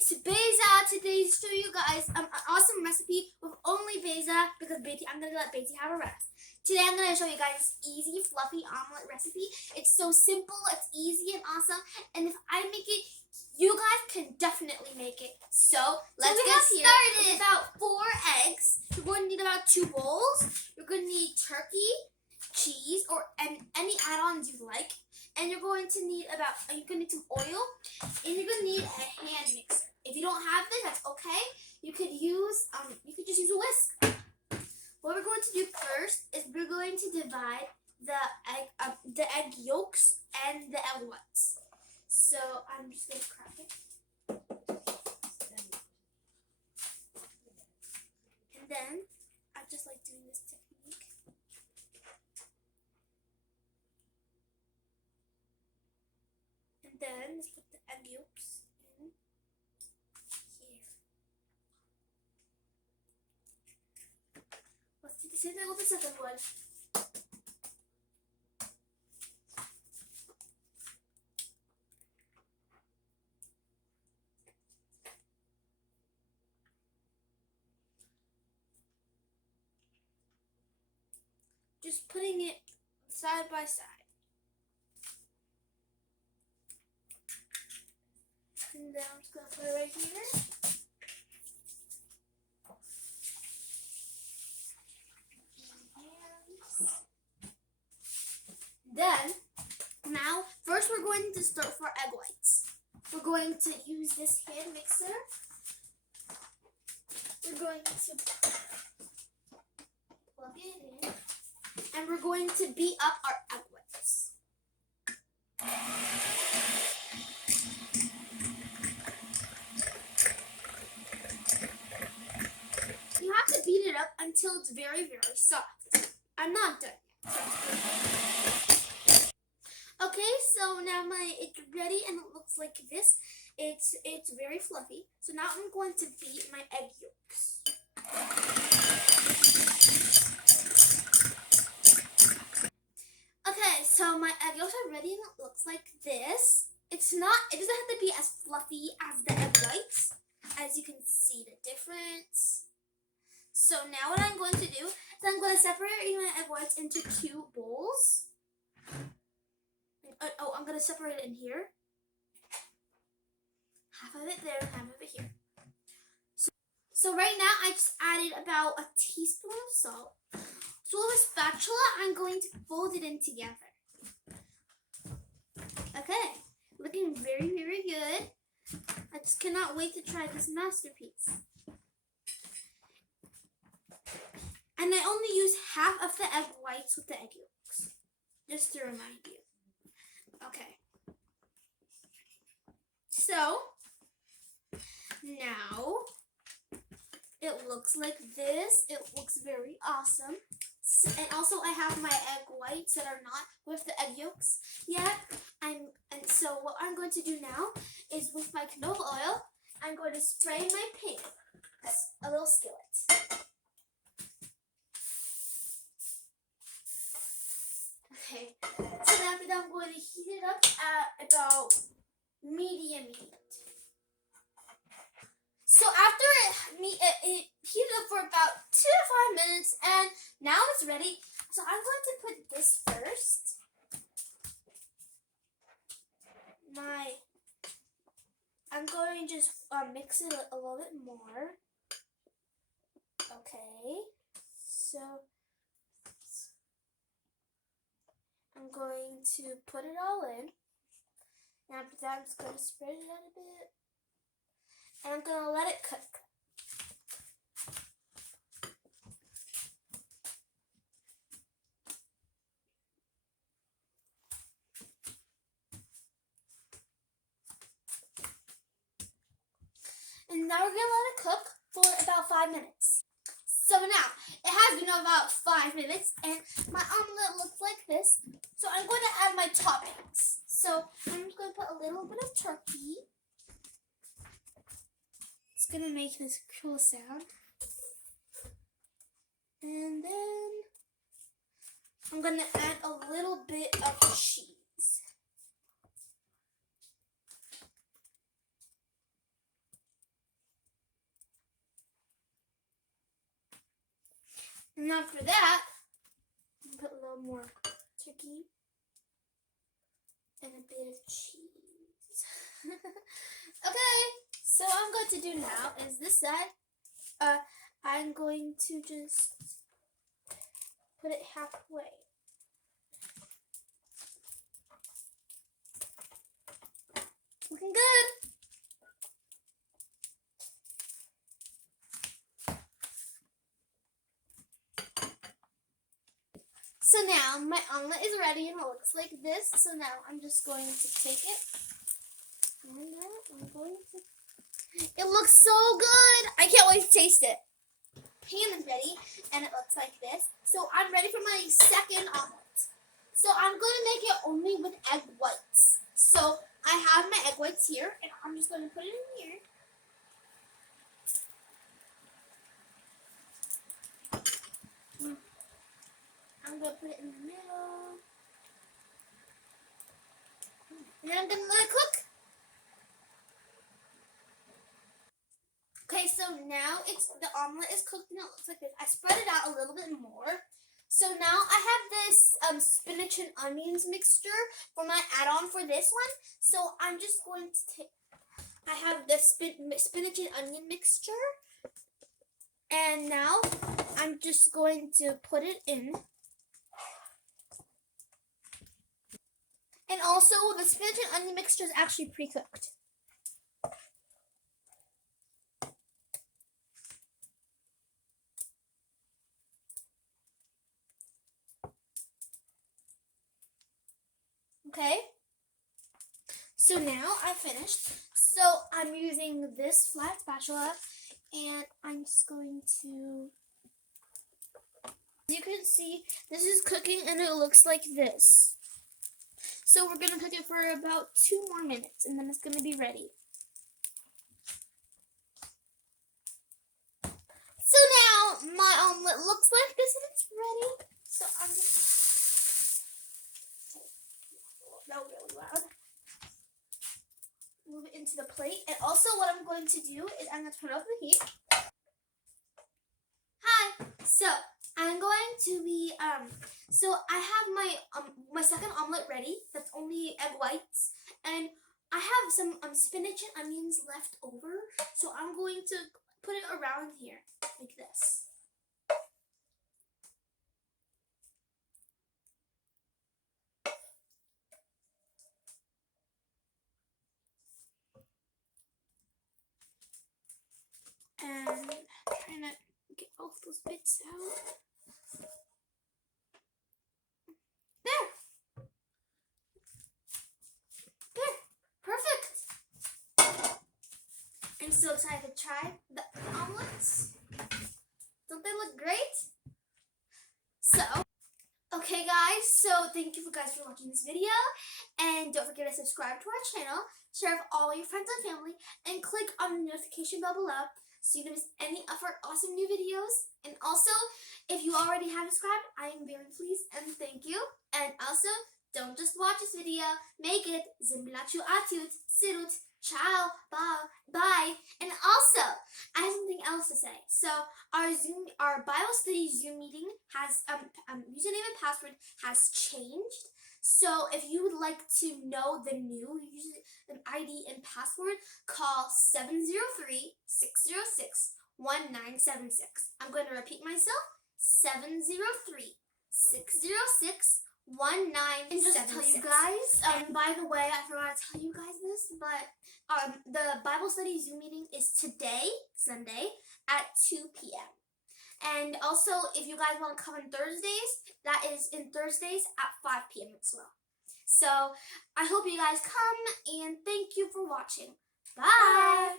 it's Beza today to show you guys an awesome recipe with only Beza because I'm going to let Beza have a rest. Today I'm going to show you guys this easy fluffy omelet recipe. It's so simple, it's easy and awesome, and if I make it, you guys can definitely make it. So let's get started. It's about 4 eggs. You're going to need about 2 bowls. You're going to need turkey, cheese, and any add-ons you like. And you're going to need some oil, and you're going to need a hand mixer. If you don't have this, that's okay. You could just use a whisk. What we're going to do first is we're going to divide the egg yolks and the egg whites. So I'm just going to crack it. And then I just like doing this technique. And then let's put the egg yolks in here. Let's do the same thing with the second one. Just putting it side by side. And then I'm just going to put it right here. Then, now, first we're going to start for egg whites. We're going to use this hand mixer. We're going to plug it in. And we're going to beat up our egg whites. You have to beat it up until it's very, very soft. I'm not done yet. Okay, so now it's ready and it looks like this. It's very fluffy. So now I'm going to beat my egg yolks. Okay, so my egg yolks are ready and it looks like this. It doesn't have to be as fluffy as the egg whites. As you can see the difference. So now what I'm going to do is I'm going to separate my egg whites into 2 bowls. I'm going to separate it in here. Half of it there and half of it here. So right now I just added about a teaspoon of salt. So with a spatula, I'm going to fold it in together. Okay, looking very, very good. I just cannot wait to try this masterpiece. And I only use half of the egg whites with the egg yolks, just to remind you. Okay. So, now, it looks like this. It looks very awesome. And also I have my egg whites that are not with the egg yolks yet. And so what I'm going to do now is with my canola oil, I'm going to spray my pan. That's a little skillet. Okay, so after that I'm going to heat it up at about medium heat. So after it heated up for about 2 to 5 minutes, and now it's ready. So I'm going to put this first. I'm going to just mix it a little bit more. Okay, so I'm going to put it all in. And after that, I'm just going to spread it out a bit. And I'm going to let it cook. And now we're going to let it cook for about 5 minutes. So now, it has been about 5 minutes and my omelet looks like this. So I'm going to add my toppings. So I'm just going to put a little bit of turkey. It's going to make this cool sound. And then I'm going to add a little bit of cheese. And after that, put a little more turkey and a bit of cheese. Okay, so what I'm going to do now is this side. I'm going to just put it halfway. Looking good. So now my omelet is ready and it looks like this. So now I'm just going to take it. And then I'm going to... It looks so good. I can't wait to taste it. Pan is ready and it looks like this. So I'm ready for my second omelet. So I'm going to make it only with egg whites. So I have my egg whites here and I'm just going to put it in here. I'm going to put it in the middle. And then I'm going to let it cook. Okay, so now the omelet is cooked and it looks like this. I spread it out a little bit more. So now I have this spinach and onions mixture for my add-on for this one. So I'm just going to take, I have the spinach and onion mixture. And now I'm just going to put it in. And also the spinach and onion mixture is actually pre-cooked. Okay, so now I finished. So I'm using this flat spatula and I'm just going to, as you can see, this is cooking and it looks like this. So we're going to cook it for about 2 more minutes and then it's going to be ready. So now my omelet looks like this and it's ready. So I'm just... That was really loud. Move it into the plate. And also what I'm going to do is I'm going to turn off the heat. Hi. So I'm going to be, so I have my second omelet ready. That's only egg whites. And I have some spinach and onions left over. So I'm going to put it around here like this. And trying to get all those bits out. There. Perfect. I'm so excited to try the omelets. Don't they look great? So, okay guys, so thank you guys for watching this video. And don't forget to subscribe to our channel, share with all your friends and family, and click on the notification bell below so you don't miss any of our awesome new videos. And also, if you already have subscribed, I am very pleased and thank you. And also, don't just watch this video, make it. Zimbilachu atut, sirut, ciao, bye. And also, I have something else to say. So, our Bible study Zoom meeting has username and password has changed. So if you would like to know the new ID and password, call 703-606-1976. I'm going to repeat myself, 703-606-1976. And just tell you guys, by the way, I forgot to tell you guys this, but the Bible study Zoom meeting is today, Sunday, at 2 p.m. And also, if you guys want to come on Thursdays, that is in Thursdays at 5 p.m. as well. So, I hope you guys come, and thank you for watching. Bye!